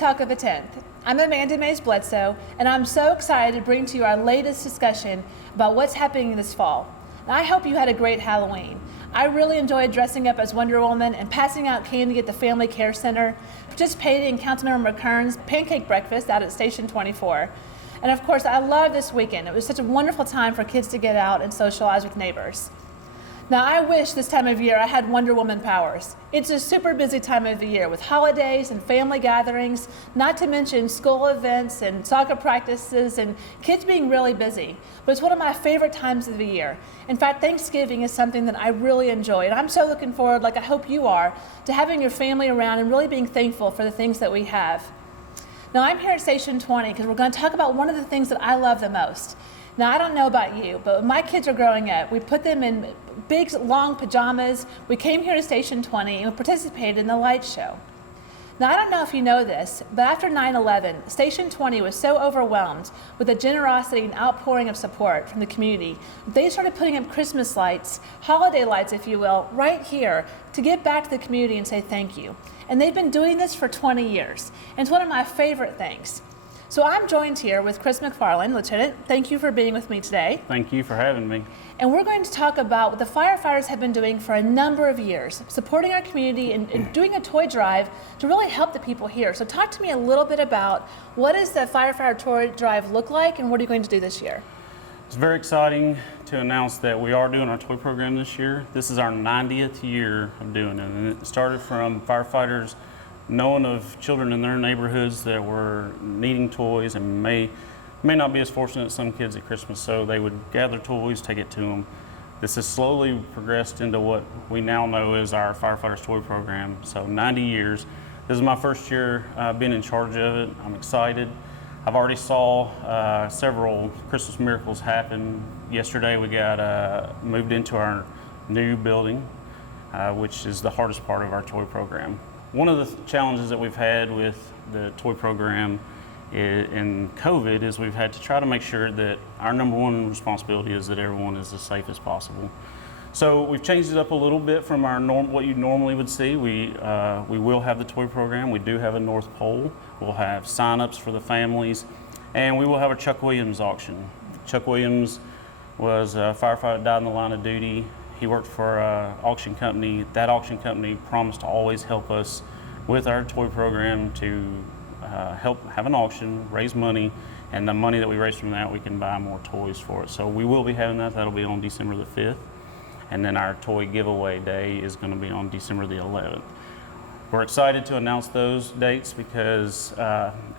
Talk of the 10th. I'm Amanda Mays Bledsoe, and I'm so excited to bring to you our latest discussion about what's happening this fall. And I hope you had a great Halloween. I really enjoyed dressing up as Wonder Woman and passing out candy at the Family Care Center, participating in Councilmember McKern's pancake breakfast out at Station 24. And of course, I love this weekend. It was such a wonderful time for kids to get out and socialize with neighbors. Now, I wish this time of year I had Wonder Woman powers. It's a super busy time of the year with holidays and family gatherings, not to mention school events and soccer practices and kids being really busy. But it's one of my favorite times of the year. In fact, Thanksgiving is something that I really enjoy, and I'm so looking forward, like I hope you are, to having your family around and really being thankful for the things that we have. Now, I'm here at Station 20 because we're going to talk about one of the things that I love the most. Now, I don't know about you, but when my kids are growing up, we put them in big, long pajamas. We came here to Station 20 and we participated in the light show. Now, I don't know if you know this, but after 9/11, Station 20 was so overwhelmed with the generosity and outpouring of support from the community, they started putting up Christmas lights, holiday lights, if you will, right here to give back to the community and say thank you. And they've been doing this for 20 years. And it's one of my favorite things. So I'm joined here with Chris McFarland, Lieutenant. Thank you for being with me today. Thank you for having me. And we're going to talk about what the firefighters have been doing for a number of years, supporting our community and doing a toy drive to really help the people here. So talk to me a little bit about what does the firefighter toy drive look like and what are you going to do this year? It's very exciting to announce that we are doing our toy program this year. This is our 90th year of doing it, and it started from firefighters knowing of children in their neighborhoods that were needing toys and may not be as fortunate as some kids at Christmas, so they would gather toys, take it to them. This has slowly progressed into what we now know is our Firefighters Toy Program. So 90 years. This is my first year being in charge of it. I'm excited. I've already saw several Christmas miracles happen. Yesterday we got moved into our new building, which is the hardest part of our toy program. One of the challenges that we've had with the toy program in COVID is we've had to try to make sure that our number one responsibility is that everyone is as safe as possible. So we've changed it up a little bit from our what you normally would see. We will have the toy program. We do have a North Pole. We'll have sign-ups for the families, and we will have a Chuck Williams auction. Chuck Williams was a firefighter that died in the line of duty. He worked for an auction company. That auction company promised to always help us with our toy program to help have an auction, raise money, and the money that we raise from that we can buy more toys for it. So we will be having that. That'll be on December the 5th. And then our toy giveaway day is going to be on December the 11th. We're excited to announce those dates because,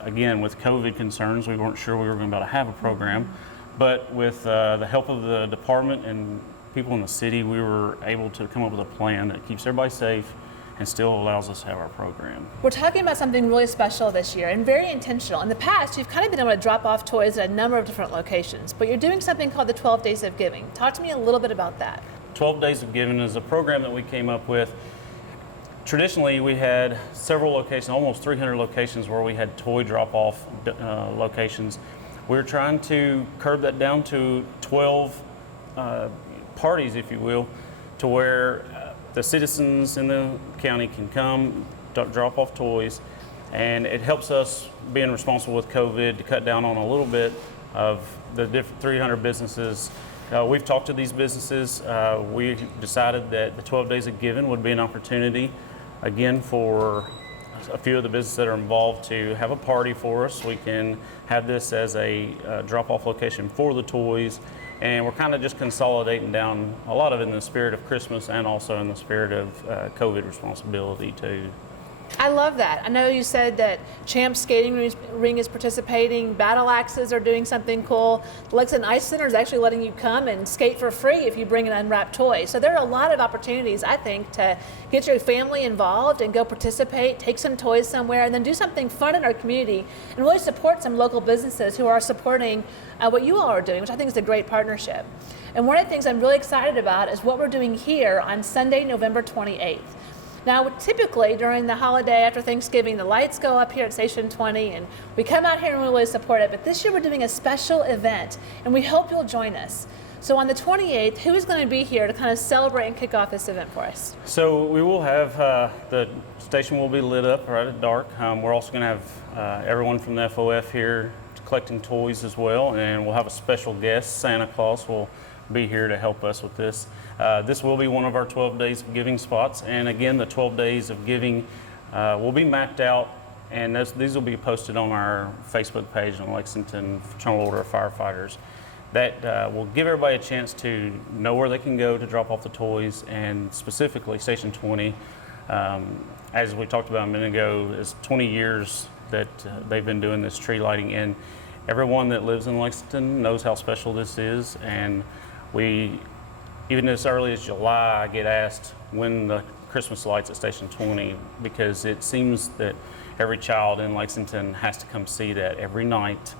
again, with COVID concerns, we weren't sure we were going to be able to have a program. But with the help of the department and people in the city, we were able to come up with a plan that keeps everybody safe and still allows us to have our program. We're talking about something really special this year and very intentional. In the past, you've kind of been able to drop off toys at a number of different locations, but you're doing something called the 12 Days of Giving. Talk to me a little bit about that. 12 Days of Giving is a program that we came up with. Traditionally, we had several locations, almost 300 locations where we had toy drop-off locations. We're trying to curb that down to 12 parties, if you will, to where the citizens in the county can come, drop off toys, and it helps us being responsible with COVID to cut down on a little bit of the 300 businesses. We've talked to these businesses. We decided that the 12 Days of Giving would be an opportunity, again, for a few of the businesses that are involved to have a party for us. We can have this as a drop-off location for the toys. And we're kind of just consolidating down a lot of it in the spirit of Christmas and also in the spirit of COVID responsibility too. I love that. I know you said that Champs Skating Ring is participating, Battle Axes are doing something cool. The Lexington Ice Center is actually letting you come and skate for free if you bring an unwrapped toy. So there are a lot of opportunities, I think, to get your family involved and go participate, take some toys somewhere, and then do something fun in our community and really support some local businesses who are supporting what you all are doing, which I think is a great partnership. And one of the things I'm really excited about is what we're doing here on Sunday, November 28th. Now, typically during the holiday after Thanksgiving, the lights go up here at Station 20 and we come out here and we really support it. But this year we're doing a special event and we hope you'll join us. So on the 28th, who is going to be here to kind of celebrate and kick off this event for us? So we will have, the station will be lit up right at dark. We're also going to have everyone from the FOF here collecting toys as well, and we'll have a special guest. Santa Claus will be here to help us with this. This will be one of our 12 days of giving spots, and again, the 12 days of giving will be mapped out, and these will be posted on our Facebook page on Lexington Fraternal Order of Firefighters. That will give everybody a chance to know where they can go to drop off the toys, and specifically Station 20, as we talked about a minute ago, is 20 years that they've been doing this tree lighting, and everyone that lives in Lexington knows how special this is. And we, even as early as July, I get asked when the Christmas lights at Station 20, because it seems that every child in Lexington has to come see that every night.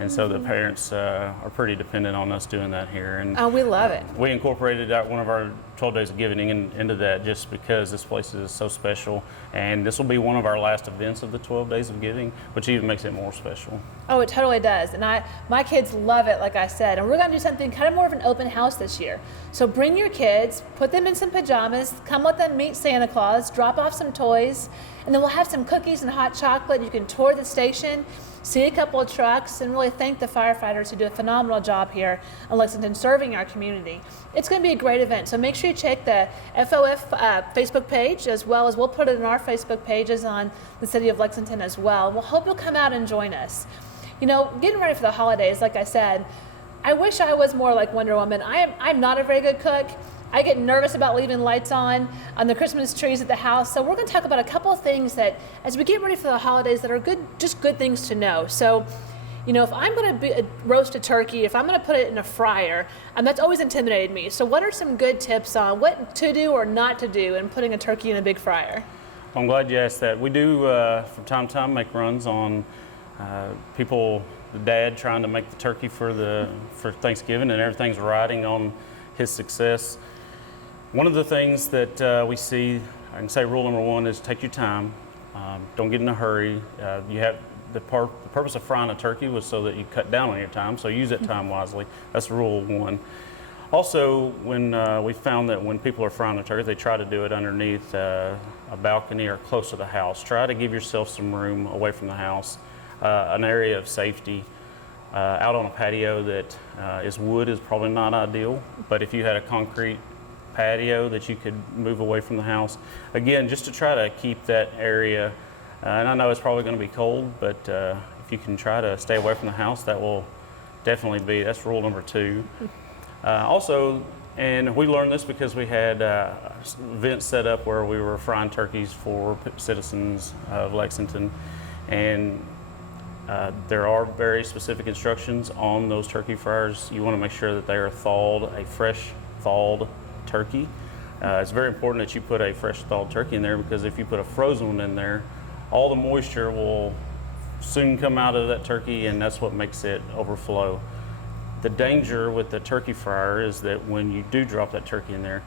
And so the parents are pretty dependent on us doing that here. And we love it. We incorporated one of our 12 days of giving into that just because this place is so special. And this will be one of our last events of the 12 days of giving, which even makes it more special. Oh, it totally does. And my kids love it, like I said. And we're going to do something kind of more of an open house this year. So bring your kids, put them in some pajamas, come let them meet Santa Claus, drop off some toys, and then we'll have some cookies and hot chocolate. You can tour the station, see a couple of trucks, and really thank the firefighters who do a phenomenal job here in Lexington serving our community. It's going to be a great event, so make sure you check the FOF Facebook page, as well as we'll put it in our Facebook pages on the City of Lexington as well. We'll hope you'll come out and join us. You know, getting ready for the holidays, like I said, I wish I was more like Wonder Woman. I'm not a very good cook. I get nervous about leaving lights on the Christmas trees at the house. So we're going to talk about a couple of things that, as we get ready for the holidays, that are just good things to know. So, you know, if I'm going to roast a turkey, if I'm going to put it in a fryer, that's always intimidated me. So what are some good tips on what to do or not to do in putting a turkey in a big fryer? I'm glad you asked that. We do, from time to time, make runs on people, the dad trying to make the turkey for Thanksgiving, and everything's riding on his success. One of the things that we see, I can say rule number one is take your time. Don't get in a hurry. You have the purpose of frying a turkey was so that you cut down on your time, so use that time wisely. That's rule one. Also, when we found that when people are frying a turkey, they try to do it underneath a balcony or close to the house. Try to give yourself some room away from the house, an area of safety. Out on a patio that is wood is probably not ideal, but if you had a concrete patio that you could move away from the house, again, just to try to keep that area, and I know it's probably going to be cold, but if you can try to stay away from the house, that will definitely that's rule number two. Also, and we learned this because we had events set up where we were frying turkeys for citizens of Lexington, and there are very specific instructions on those turkey fryers. You want to make sure that they are a fresh thawed turkey. It's very important that you put a fresh thawed turkey in there, because if you put a frozen one in there, all the moisture will soon come out of that turkey, and that's what makes it overflow. The danger with the turkey fryer is that when you do drop that turkey in there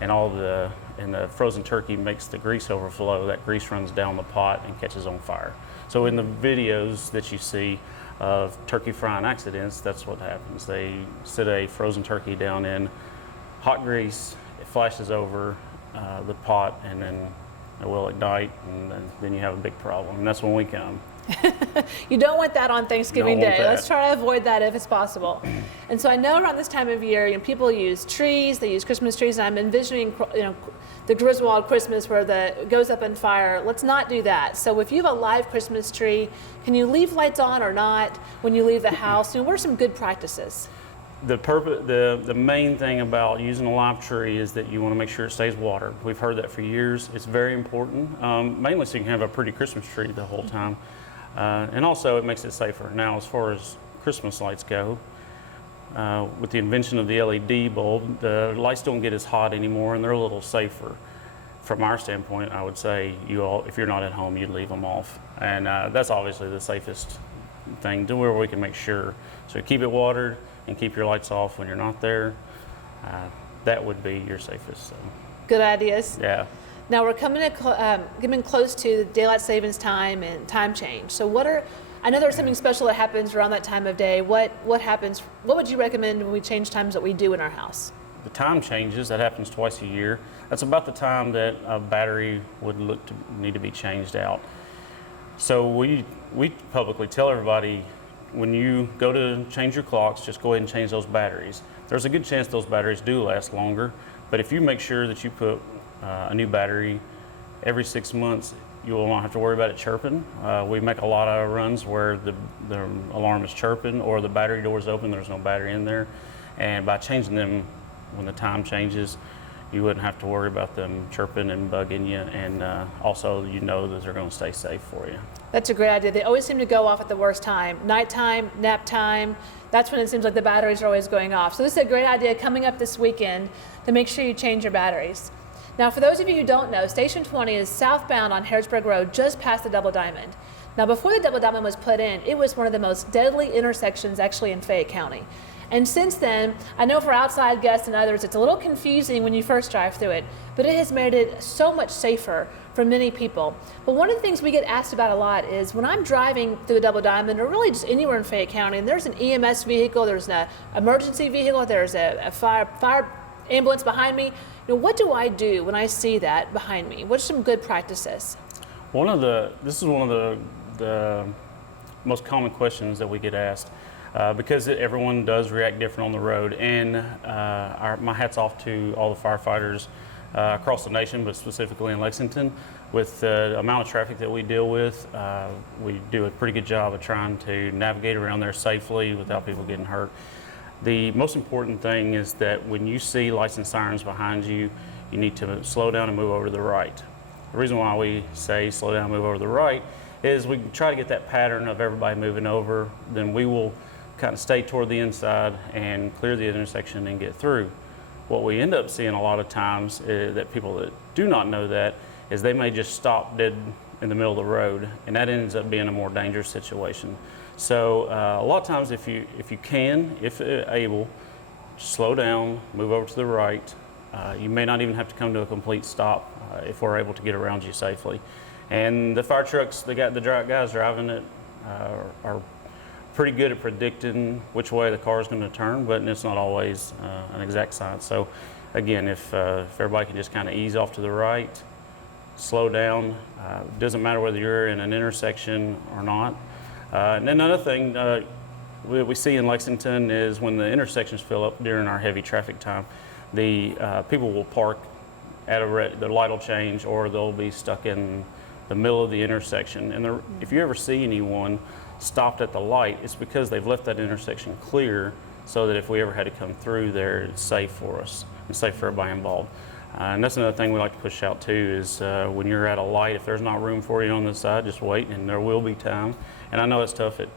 and the frozen turkey makes the grease overflow, that grease runs down the pot and catches on fire. So in the videos that you see of turkey frying accidents, that's what happens. They sit a frozen turkey down in hot grease, it flashes over the pot, and then it will ignite, and then you have a big problem. And that's when we come. You don't want that on Thanksgiving Day. Let's try to avoid that if it's possible. And so I know around this time of year, people use trees, they use Christmas trees, and I'm envisioning, the Griswold Christmas where it goes up in fire. Let's not do that. So if you have a live Christmas tree, can you leave lights on or not when you leave the house? What are some good practices? The main thing about using a live tree is that you want to make sure it stays watered. We've heard that for years. It's very important, mainly so you can have a pretty Christmas tree the whole time. And also it makes it safer. Now, as far as Christmas lights go, with the invention of the LED bulb, the lights don't get as hot anymore, and they're a little safer. From our standpoint, I would say if you're not at home, you'd leave them off. And that's obviously the safest thing, to where we can make sure. So keep it watered and keep your lights off when you're not there. That would be your safest. So. Good ideas. Yeah. Now we're getting close to daylight savings time and time change. So I know there's something special that happens around that time of day. What happens? What would you recommend when we change times that we do in our house? The time changes, that happens twice a year. That's about the time that a battery would look to need to be changed out. So we publicly tell everybody, when you go to change your clocks, just go ahead and change those batteries. There's a good chance those batteries do last longer, but if you make sure that you put a new battery every 6 months, you will not have to worry about it chirping. We make a lot of runs where the alarm is chirping or the battery door is open, there's no battery in there. And by changing them when the time changes, you wouldn't have to worry about them chirping and bugging you, and also you know that they're going to stay safe for you. That's a great idea. They always seem to go off at the worst time. Nighttime, nap time, that's when it seems like the batteries are always going off. So this is a great idea coming up this weekend to make sure you change your batteries. Now for those of you who don't know, Station 20 is southbound on Harrisburg Road just past the Double Diamond. Now before the Double Diamond was put in, it was one of the most deadly intersections actually in Fayette County. And since then, I know for outside guests and others, it's a little confusing when you first drive through it, but it has made it so much safer for many people. But one of the things we get asked about a lot is when I'm driving through the Double Diamond, or really just anywhere in Fayette County, and there's an EMS vehicle, there's an emergency vehicle, there's a fire ambulance behind me, what do I do when I see that behind me? What are some good practices? This is one of the most common questions that we get asked. Because everyone does react different on the road, and my hat's off to all the firefighters across the nation, but specifically in Lexington. With the amount of traffic that we deal with, we do a pretty good job of trying to navigate around there safely without people getting hurt. The most important thing is that when you see lights and sirens behind you, you need to slow down and move over to the right. The reason why we say slow down and move over to the right is we try to get that pattern of everybody moving over, then we will kind of stay toward the inside and clear the intersection and get through. What we end up seeing a lot of times is that people that do not know that is they may just stop dead in the middle of the road, and that ends up being a more dangerous situation. So a lot of times if you can, if able, slow down, move over to the right. You may not even have to come to a complete stop if we're able to get around you safely. And the fire trucks, the guys driving it are pretty good at predicting which way the car is going to turn, but it's not always an exact science. So again, if everybody can just kind of ease off to the right, slow down, doesn't matter whether you're in an intersection or not. And then another thing we see in Lexington is when the intersections fill up during our heavy traffic time, the people will park at the light will change, or they'll be stuck in the middle of the intersection. And if you ever see anyone stopped at the light, it's because they've left that intersection clear so that if we ever had to come through there, it's safe for us and safe for everybody involved. And that's another thing we like to push out too is when you're at a light, if there's not room for you on the side, just wait, and there will be time. And I know it's tough at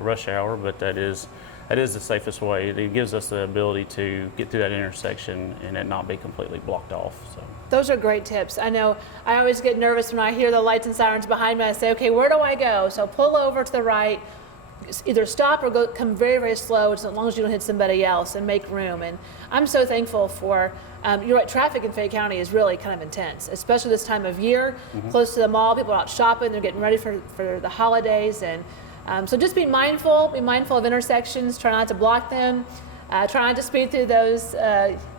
rush hour, but that is the safest way. It gives us the ability to get through that intersection and it not be completely blocked off. So. Those are great tips. I know I always get nervous when I hear the lights and sirens behind me. I say, okay, where do I go? So pull over to the right, either stop or come very, very slow, as long as you don't hit somebody else, and make room. And I'm so thankful for, you're right, traffic in Fayette County is really kind of intense, especially this time of year, close to the mall. People are out shopping, they're getting ready for the holidays. And so just be mindful of intersections, try not to block them, try not to speed through those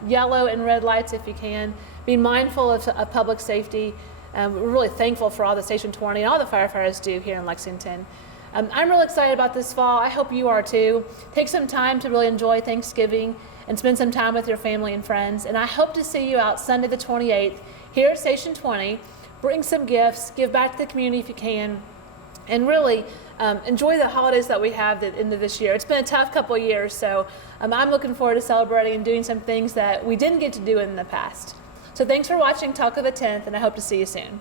yellow and red lights if you can. Be mindful of public safety. We're really thankful for all the Station 20 and all the firefighters do here in Lexington. I'm really excited about this fall. I hope you are too. Take some time to really enjoy Thanksgiving and spend some time with your family and friends. And I hope to see you out Sunday the 28th here at Station 20. Bring some gifts, give back to the community if you can, and really enjoy the holidays that we have at the end of this year. It's been a tough couple of years, so I'm looking forward to celebrating and doing some things that we didn't get to do in the past. So thanks for watching Talk of the 10th, and I hope to see you soon.